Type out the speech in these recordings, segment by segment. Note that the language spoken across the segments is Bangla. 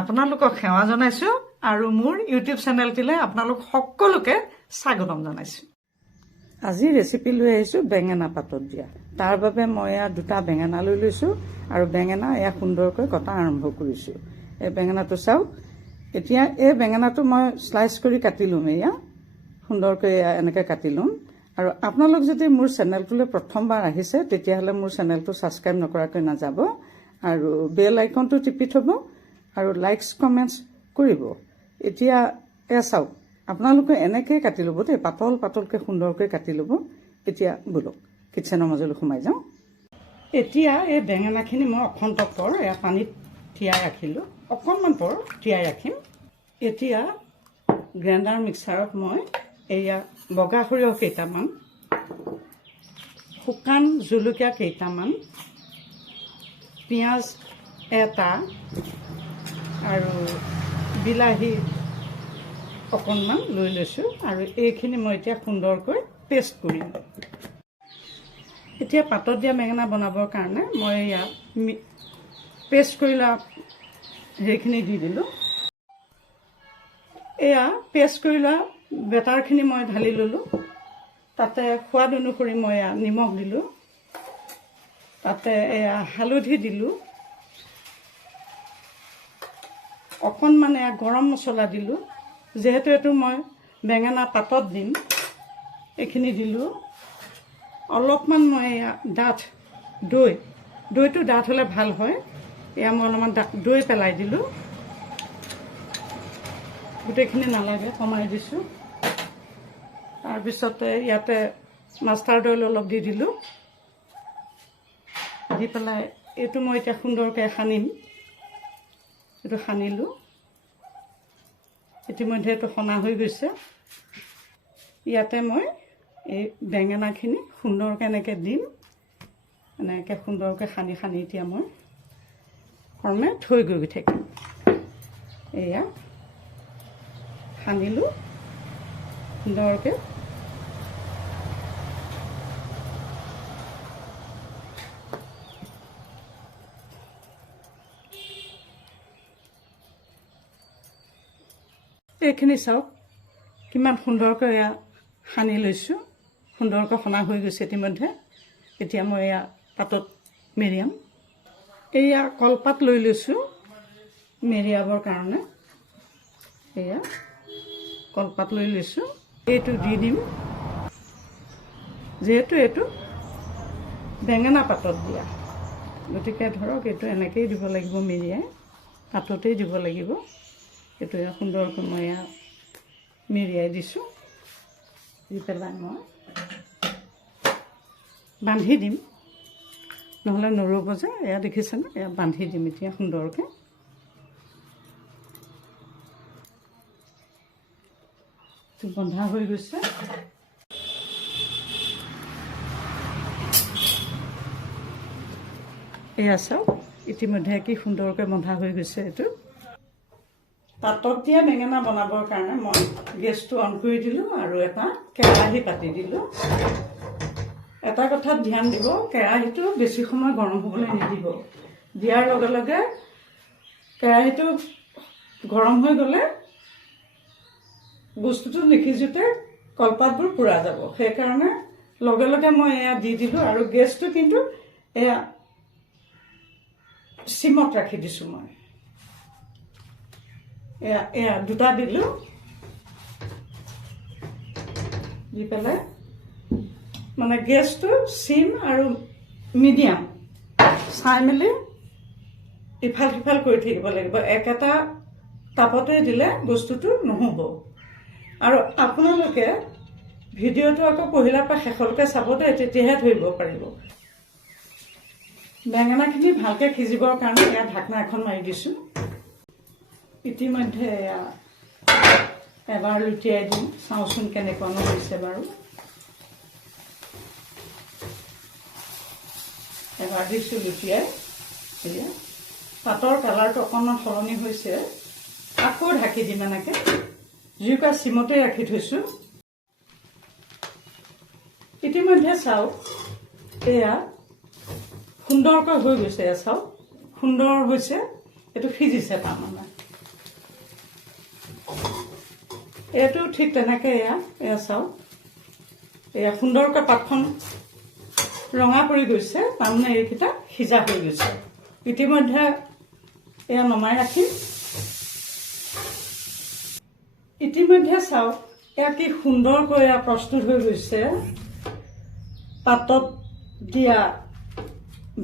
আপোনালোকক সেৱা জনাইছোঁ আৰু মোৰ ইউটিউব চেনেলটিলৈ আপোনালোক সকলোকে স্বাগতম জনাইছোঁ। আজি ৰেচিপি লৈ আহিছোঁ বেঙেনা পাতত দিয়া। তাৰ বাবে মই এয়া দুটা বেঙেনা লৈ লৈছোঁ আৰু বেঙেনা এয়া সুন্দৰকৈ কটা আৰম্ভ কৰিছোঁ। এই বেঙেনাটো চাওক। এতিয়া এই বেঙেনাটো মই শ্লাইচ কৰি কাটি ল'ম এয়া। সুন্দৰকৈ এয়া এনেকৈ কাটি ল'ম। আৰু আপোনালোক যদি মোৰ চেনেলটোলৈ প্ৰথমবাৰ আহিছে, তেতিয়াহ'লে মোৰ চেনেলটো ছাবস্ক্ৰাইব নকৰাকৈ নাযাব। আৰু বেল আইকনটো টিপি থ'ব। আৰু লাইকছ কমেণ্টছ কৰিব। এতিয়া এয়া চাওক আপোনালোকে এনেকৈ কাটি ল'ব দেই পাতল পাতলকৈ সুন্দৰকৈ কাটি ল'ব। এতিয়া ব'লক কিটচেনৰ মাজলৈ সোমাই যাওঁ। এতিয়া এই বেঙেনাখিনি মই অখন্ত পৰ এয়া পানীত তিয়াই ৰাখিলোঁ। অকণমান পৰ তিয়াই ৰাখিম। এতিয়া গ্ৰাইণ্ডাৰ মিক্সাৰত মই এয়া বগা সৰিয়হ কেইটামান শুকান জলকীয়া কেইটামান পিঁয়াজ এটা আৰু বিলাহী অকণমান লৈ লৈছোঁ আৰু এইখিনি মই এতিয়া সুন্দৰকৈ পেষ্ট কৰিম। এতিয়া পাতত দিয়া বেঙেনা বনাবৰ কাৰণে মই ইয়াত পেষ্ট কৰি লোৱা সেইখিনি দি দিলোঁ। এয়া পেষ্ট কৰি লোৱা বেটাৰখিনি মই ঢালি ল'লোঁ। তাতে সোৱাদ অনুসৰি মই নিমখ দিলোঁ। তাতে এয়া হালধি দিলোঁ। অকণমান এয়া গৰম মছলা দিলোঁ। যিহেতু এইটো মই বেঙেনা পাতত দিম, এইখিনি দিলোঁ। অলপমান মই এয়া ডাঠ দৈ, দৈটো ডাঠ হ'লে ভালো হয়। এয়া মই অলপমান দৈ পেলাই দিলোঁ। গোটেইখিনি নালাগে, কমাই দিছোঁ। তাৰপিছতে ইয়াতে মাষ্টাৰ্ড অইল অলপ দি দিলোঁ। দি পেলাই এইটো মই এতিয়া সুন্দৰকৈ সানিম। এইটো সানিলোঁ। ইতিমধ্যে এইটো সনা হৈ গৈছে। ইয়াতে মই এই বেঙেনাখিনি সুন্দৰকৈ এনেকৈ দিম। এনেকৈ সুন্দৰকৈ সানি সানি এতিয়া মই কৰ্মে থৈ গৈ থাকিম। এয়া সানিলোঁ। সুন্দৰকৈ এইখিনি চাওক। কিমান সুন্দৰকৈ এয়া সানি লৈছোঁ। সুন্দৰকৈ সনা হৈ গৈছে ইতিমধ্যে। এতিয়া মই এয়া পাতত মেৰিয়াম। এয়া কলপাত লৈ লৈছোঁ মেৰিয়াবৰ কাৰণে। এয়া কলপাত লৈ লৈছোঁ। এইটো দি দিম। যিহেতু এইটো বেঙেনা পাতত দিয়া। গতিকে ধৰক এইটো এনেকৈয়ে দিব লাগিব, মেৰিয়াই। পাততেই দিব লাগিব। এইটো সুন্দৰকৈ মই মেৰিয়াই দিছোঁ। দি পেলাই মই। বান্ধি দিম। নহ'লে নৰ'ব যে এয়া দেখিছেনে এয়া বান্ধি দিম এতিয়া সুন্দৰকৈ। বন্ধা হৈ গৈছে। এয়া চাওক ইতিমধ্যে কি সুন্দৰকৈ বন্ধা হৈ গৈছে এইটো। পাতত দিয়া বেঙেনা বনাবৰ কাৰণে মই গেছটো অন কৰি দিলোঁ আৰু এটা কেৰাহী পাতি দিলোঁ। এটা কথাত ধ্যান দিব, কেৰাহীটো বেছি সময় গৰম হ'বলৈ নিদিব। দিয়াৰ লগে লগে কেৰাহীটো গৰম হৈ গ'লে বস্তুটো নিসিজোতে কলপাতবোৰ পুৰা যাব। সেইকাৰণে লগে লগে মই এয়া দি দিলোঁ আৰু গেছটো কিন্তু এয়া চিমত ৰাখি দিছোঁ মই। এয়া দুটা দিলোঁ। দি পেলাই মানে গেছটো চিম আৰু মিডিয়াম। চাই মেলি ইফাল সিফাল কৰি থাকিব লাগিব। একেটা তাপতে দিলে বস্তুটো নহ'ব। আৰু আপোনালোকে ভিডিঅ'টো আকৌ পহিলাৰ পৰা শেষলৈকে চাব দেই তেতিয়াহে ধৰিব পাৰিব। বেঙেনাখিনি ভালকৈ সিজিবৰ কাৰণে এয়া ঢাকনা এখন মাৰি দিছোঁ। ইতিমধ্যে এয়া এবাৰ লুটিয়াই দিম। চাওঁচোন কেনেকুৱানো হৈছে বাৰু। এবাৰ দিছোঁ লুটিয়াই। এয়া পাতৰ কালাৰটো অকণমান সলনি হৈছে। আকৌ ঢাকি দিম এনেকৈ। জুইকুৰা চিমতে ৰাখি থৈছোঁ। ইতিমধ্যে চাওক এয়া সুন্দৰকৈ হৈ গৈছে, এয়া চাওক। সুন্দৰ হৈছে। এইটো সিজিছে তাৰমানে। এইটো ঠিক তেনেকৈ এয়া এয়া চাওক এয়া সুন্দৰকৈ পাতখন ৰঙা পৰি গৈছে, তাৰমানে এইকেইটা সিজা হৈ গৈছে। ইতিমধ্যে এয়া নমাই ৰাখিম। ইতিমধ্যে চাওক এয়া কি সুন্দৰকৈ এয়া প্ৰস্তুত হৈ গৈছে। পাতত দিয়া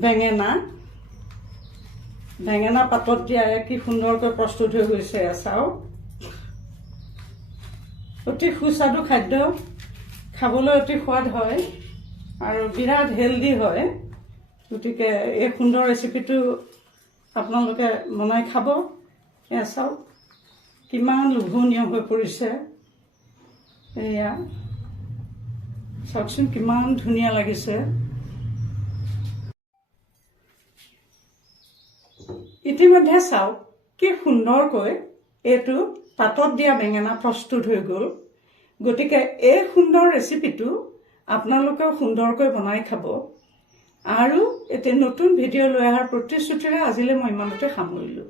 বেঙেনা বেঙেনা পাতত দিয়া এয়া কি সুন্দৰকৈ প্ৰস্তুত হৈ গৈছে, এয়া চাওক অতি সুস্বাদু খাদ্য। খাবলৈ অতি সোৱাদ হয় আৰু বিৰাট হেল্ডি হয়। গতিকে এই সুন্দৰ ৰেচিপিটো আপোনালোকে বনাই খাব। এয়া চাওক, কিমান লোভনীয় হৈ পৰিছে। এয়া, চাওকচোন কিমান ধুনীয়া লাগিছে। ইতিমধ্যে চাওক, কি সুন্দৰকৈ এইটো পাতত দিয়া বেঙেনা প্ৰস্তুত হৈ গ'ল। গতিকে এই সুন্দৰ ৰেচিপিটো আপোনালোকেও সুন্দৰকৈ বনাই খাব। আৰু এতিয়া নতুন ভিডিঅ' লৈ অহাৰ প্ৰতিশ্ৰুতিৰে আজিলৈ মই ইমানতে সামৰিলোঁ।